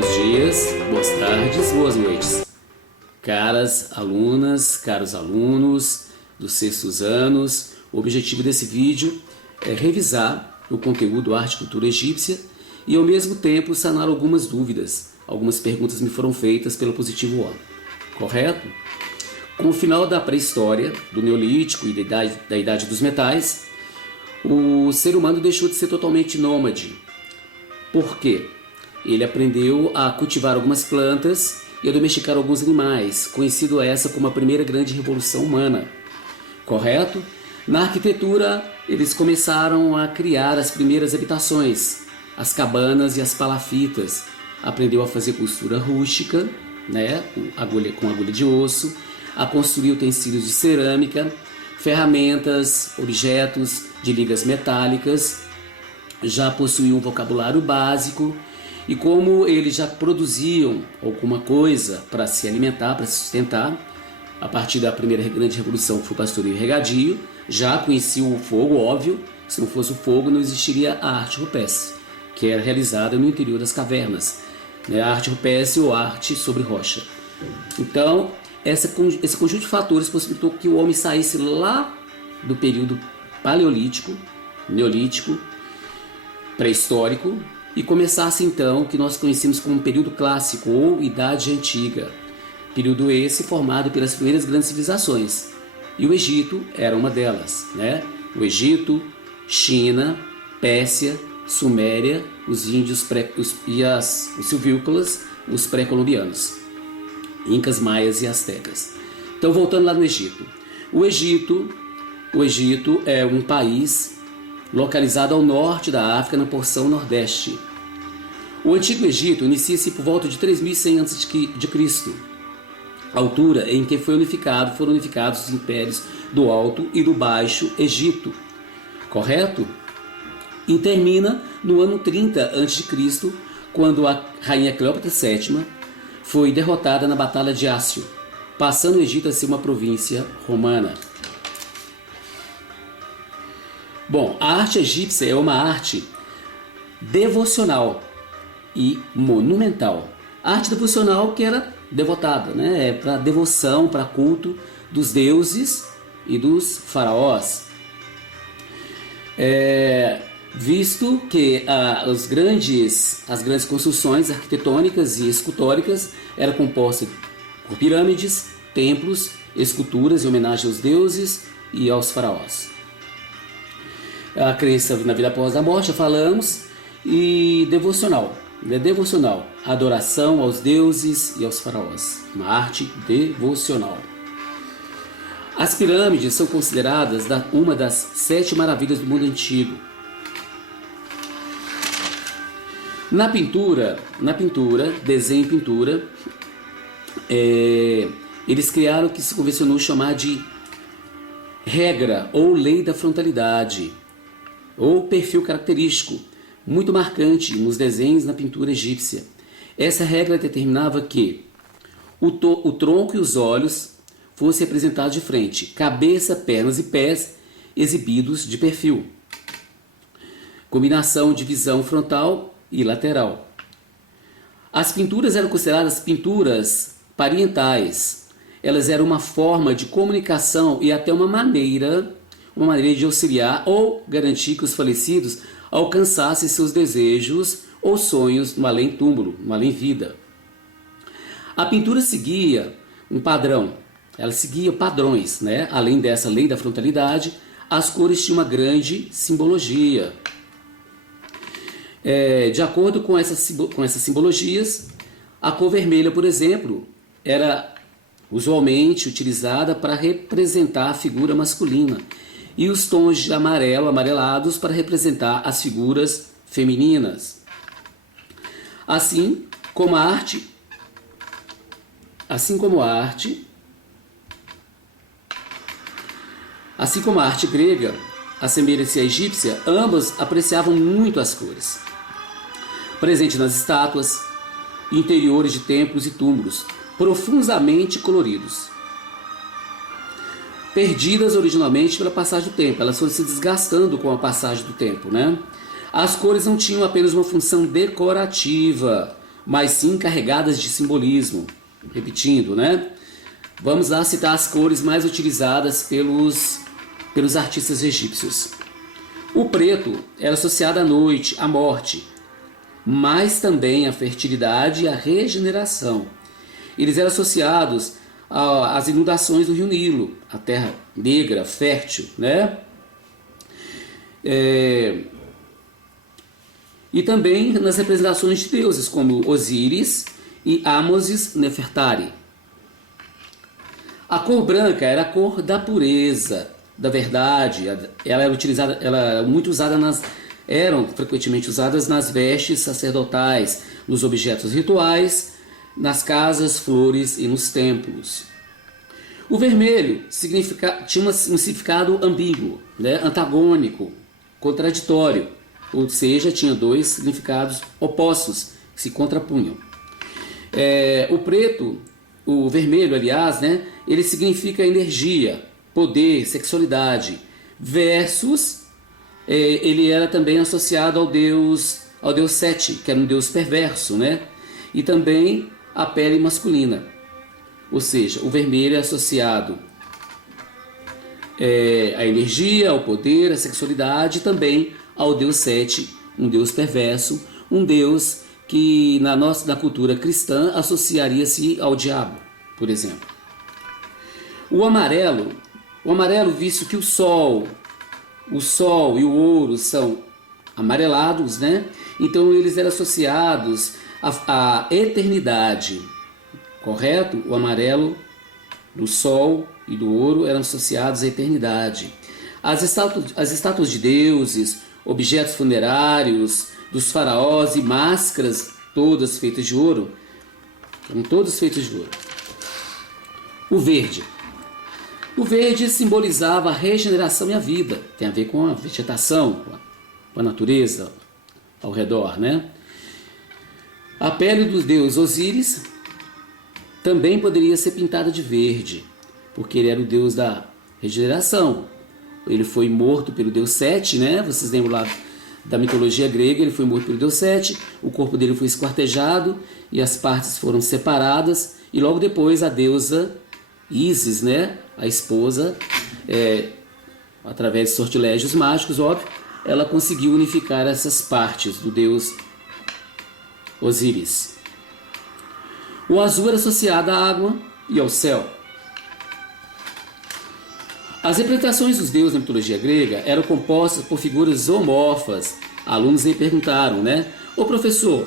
Bons dias, boas tardes, boas noites. Caras alunas, caros alunos dos sextos anos, o objetivo desse vídeo é revisar o conteúdo Arte e Cultura Egípcia e ao mesmo tempo sanar algumas dúvidas. Algumas perguntas me foram feitas pelo Positivo O, correto? Com o final da pré-história, do Neolítico e da Idade dos Metais, o ser humano deixou de ser totalmente nômade. Por quê? Ele aprendeu a cultivar algumas plantas e a domesticar alguns animais, conhecido essa como a primeira grande revolução humana, correto? Na arquitetura, eles começaram a criar as primeiras habitações, as cabanas e as palafitas. Aprendeu a fazer costura rústica, né, com agulha de osso, a construir utensílios de cerâmica, ferramentas, objetos de ligas metálicas, já possuíam um vocabulário básico. E como eles já produziam alguma coisa para se alimentar, para se sustentar, a partir da primeira grande revolução que foi o pastoreio e regadio, já conheciam o fogo, óbvio. Se não fosse o fogo, não existiria a arte rupestre, que era realizada no interior das cavernas, né? A arte rupestre ou arte sobre rocha. Então, esse conjunto de fatores possibilitou que o homem saísse lá do período paleolítico, neolítico, pré-histórico, e começasse então o que nós conhecemos como período clássico ou Idade Antiga, período esse formado pelas primeiras grandes civilizações, e o Egito era uma delas, né? O Egito, China, Pérsia, Suméria, os índios os silvícolas, os pré-colombianos, incas, maias e astecas. Então, voltando lá no Egito. O Egito é um país localizado ao norte da África, na porção nordeste. O Antigo Egito inicia-se por volta de 3100 a.C., altura em que foram unificados os impérios do Alto e do Baixo Egito, correto? E termina no ano 30 a.C., quando a rainha Cleópatra VII foi derrotada na Batalha de Ácio, passando o Egito a ser uma província romana. Bom, a arte egípcia é uma arte devocional e monumental. A arte devocional que era devotada, né? É para devoção, para culto dos deuses e dos faraós. Visto que as grandes construções arquitetônicas e escultóricas eram compostas por pirâmides, templos, esculturas em homenagem aos deuses e aos faraós. A crença na vida após a morte, já falamos, e devocional, adoração aos deuses e aos faraós, uma arte devocional. As pirâmides são consideradas uma das 7 maravilhas do mundo antigo. Na pintura, desenho e pintura, eles criaram o que se convencionou chamar de regra ou lei da frontalidade, ou perfil característico, muito marcante nos desenhos na pintura egípcia. Essa regra determinava que o tronco e os olhos fossem representados de frente, cabeça, pernas e pés exibidos de perfil. Combinação de visão frontal e lateral. As pinturas eram consideradas pinturas parietais. Elas eram uma forma de comunicação e até uma maneira de auxiliar ou garantir que os falecidos alcançassem seus desejos ou sonhos no além-túmulo, no além-vida. A pintura seguia um padrão, ela seguia padrões, né? Além dessa lei da frontalidade, as cores tinham uma grande simbologia. De acordo com essas simbologias, a cor vermelha, por exemplo, era usualmente utilizada para representar a figura masculina, e os tons de amarelo, amarelados, para representar as figuras femininas. Assim como a arte grega assemelha-se à egípcia, ambas apreciavam muito as cores, presente nas estátuas, interiores de templos e túmulos, profundamente coloridos. Perdidas originalmente pela passagem do tempo, elas foram se desgastando com a passagem do tempo, né? As cores não tinham apenas uma função decorativa, mas sim carregadas de simbolismo. Repetindo, né? Vamos lá citar as cores mais utilizadas pelos artistas egípcios. O preto era associado à noite, à morte, mas também à fertilidade e à regeneração. Eles eram associados às inundações do rio Nilo, a terra negra, fértil, né? E também nas representações de deuses, como Osíris e Amosis Nefertari. A cor branca era a cor da pureza, da verdade. Ela era utilizada, eram frequentemente usadas nas vestes sacerdotais, nos objetos rituais, nas casas, flores e nos templos. O vermelho tinha um significado ambíguo, né? Antagônico, contraditório, ou seja, tinha dois significados opostos que se contrapunham. O preto, o vermelho, aliás, né? Ele significa energia, poder, sexualidade, versus ele era também associado ao deus Sete, que era um deus perverso, né? E também a pele masculina. Ou seja, o vermelho é associado à energia, ao poder, à sexualidade e também ao deus Sete, um deus perverso, um deus que na cultura cristã associaria-se ao diabo, por exemplo. O amarelo, visto que o sol e o ouro são amarelados, né? Então eles eram associados à eternidade. Correto? O amarelo do sol e do ouro eram associados à eternidade. As estátuas de deuses, objetos funerários, dos faraós e máscaras, todas feitas de ouro, eram todas feitas de ouro. O verde. O verde simbolizava a regeneração e a vida. Tem a ver com a vegetação, com a natureza ao redor, né? A pele do deus Osíris também poderia ser pintada de verde, porque ele era o deus da regeneração. Ele foi morto pelo deus Sete, né? Vocês lembram lá da mitologia grega, ele foi morto pelo deus Sete, o corpo dele foi esquartejado e as partes foram separadas, e logo depois a deusa Ísis, né? A esposa, através de sortilégios mágicos, óbvio, ela conseguiu unificar essas partes do deus Osíris. O azul era associado à água e ao céu. As representações dos deuses na mitologia grega eram compostas por figuras zoomorfas. Alunos aí perguntaram, né? Ô professor,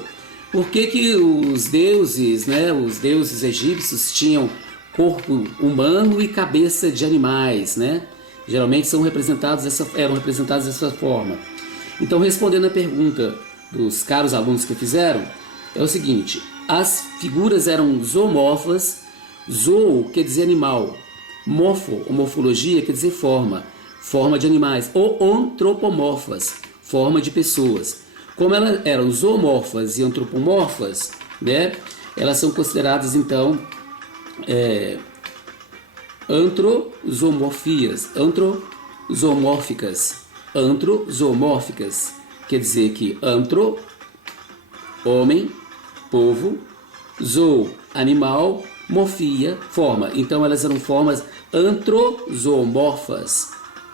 por que os deuses, né, os deuses egípcios tinham corpo humano e cabeça de animais, né? Geralmente eram representados dessa forma. Então, respondendo a pergunta dos caros alunos que fizeram, é o seguinte: as figuras eram zoomorfas. Zoo quer dizer animal, morfo, ou morfologia, quer dizer forma de animais, ou antropomorfas, forma de pessoas. Como elas eram zoomorfas e antropomorfas, né, elas são consideradas então antrozoomórficas, quer dizer que antro, homem, povo, zoo, animal, morfia, forma. Então elas eram formas antrozoomorfas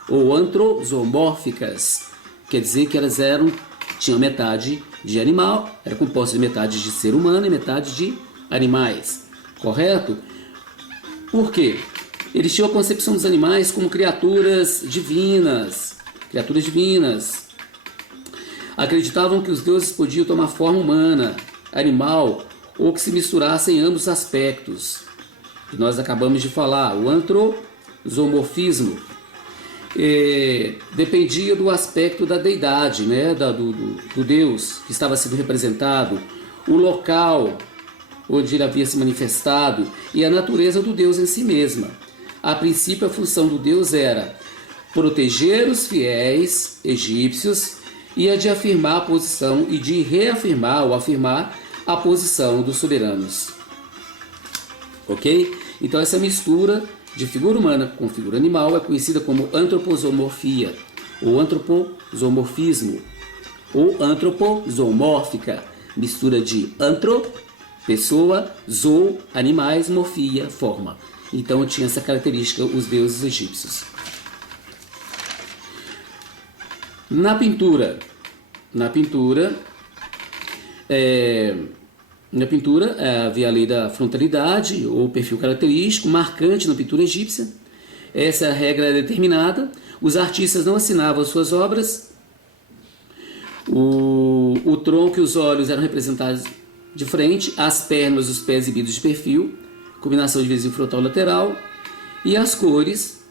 ou antrozoomórficas, quer dizer que elas tinham metade de animal, era composta de metade de ser humano e metade de animais, correto? Por quê? Eles tinham a concepção dos animais como criaturas divinas. Acreditavam que os deuses podiam tomar forma humana, animal, ou que se misturassem ambos aspectos, que nós acabamos de falar. O antrozoomorfismo dependia do aspecto da deidade, né? do Deus que estava sendo representado, o local onde ele havia se manifestado e a natureza do Deus em si mesma. A princípio, a função do Deus era proteger os fiéis egípcios e a de afirmar a posição e de reafirmar ou afirmar a posição dos soberanos. Ok? Então essa mistura de figura humana com figura animal é conhecida como antropozoomorfia, ou antropozoomorfismo, ou antropozoomórfica. Mistura de antro, pessoa, zoo, animais, morfia, forma. Então tinha essa característica os deuses egípcios. Na pintura havia a lei da frontalidade, ou perfil característico, marcante na pintura egípcia. Essa regra é determinada. Os artistas não assinavam suas obras. O tronco e os olhos eram representados de frente, as pernas e os pés exibidos de perfil, combinação de visível frontal lateral. E as cores,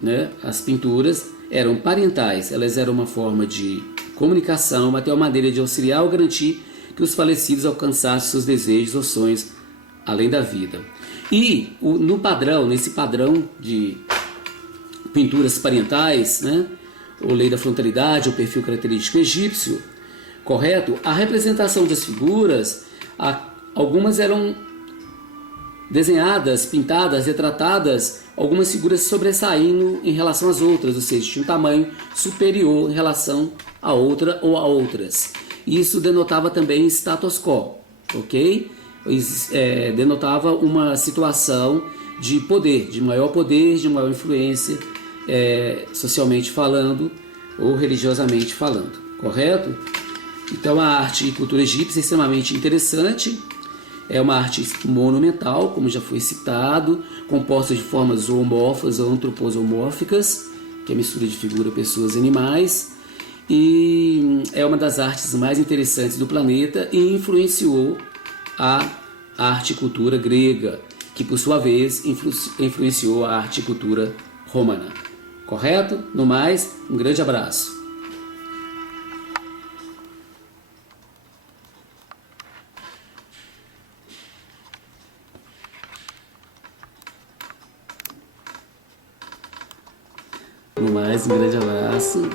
né, as pinturas, eram parentais. Elas eram uma forma de comunicação, uma até uma maneira de auxiliar ou garantir que os falecidos alcançassem seus desejos ou sonhos além da vida. E nesse padrão de pinturas parentais, né, ou lei da frontalidade, o perfil característico egípcio, correto? A representação das figuras, algumas eram desenhadas, pintadas, retratadas, algumas figuras sobressaindo em relação às outras, ou seja, tinha um tamanho superior em relação a outra ou a outras. Isso denotava também status quo, ok? Denotava uma situação de poder, de maior influência, socialmente falando ou religiosamente falando, correto? Então a arte e cultura egípcia é extremamente interessante. É uma arte monumental, como já foi citado, composta de formas zoomorfas ou antroposomórficas, que é a mistura de figura, pessoas e animais, e é uma das artes mais interessantes do planeta e influenciou a arte e cultura grega, que por sua vez influenciou a arte e cultura romana. Correto? No mais, um grande abraço. No mais, um grande abraço.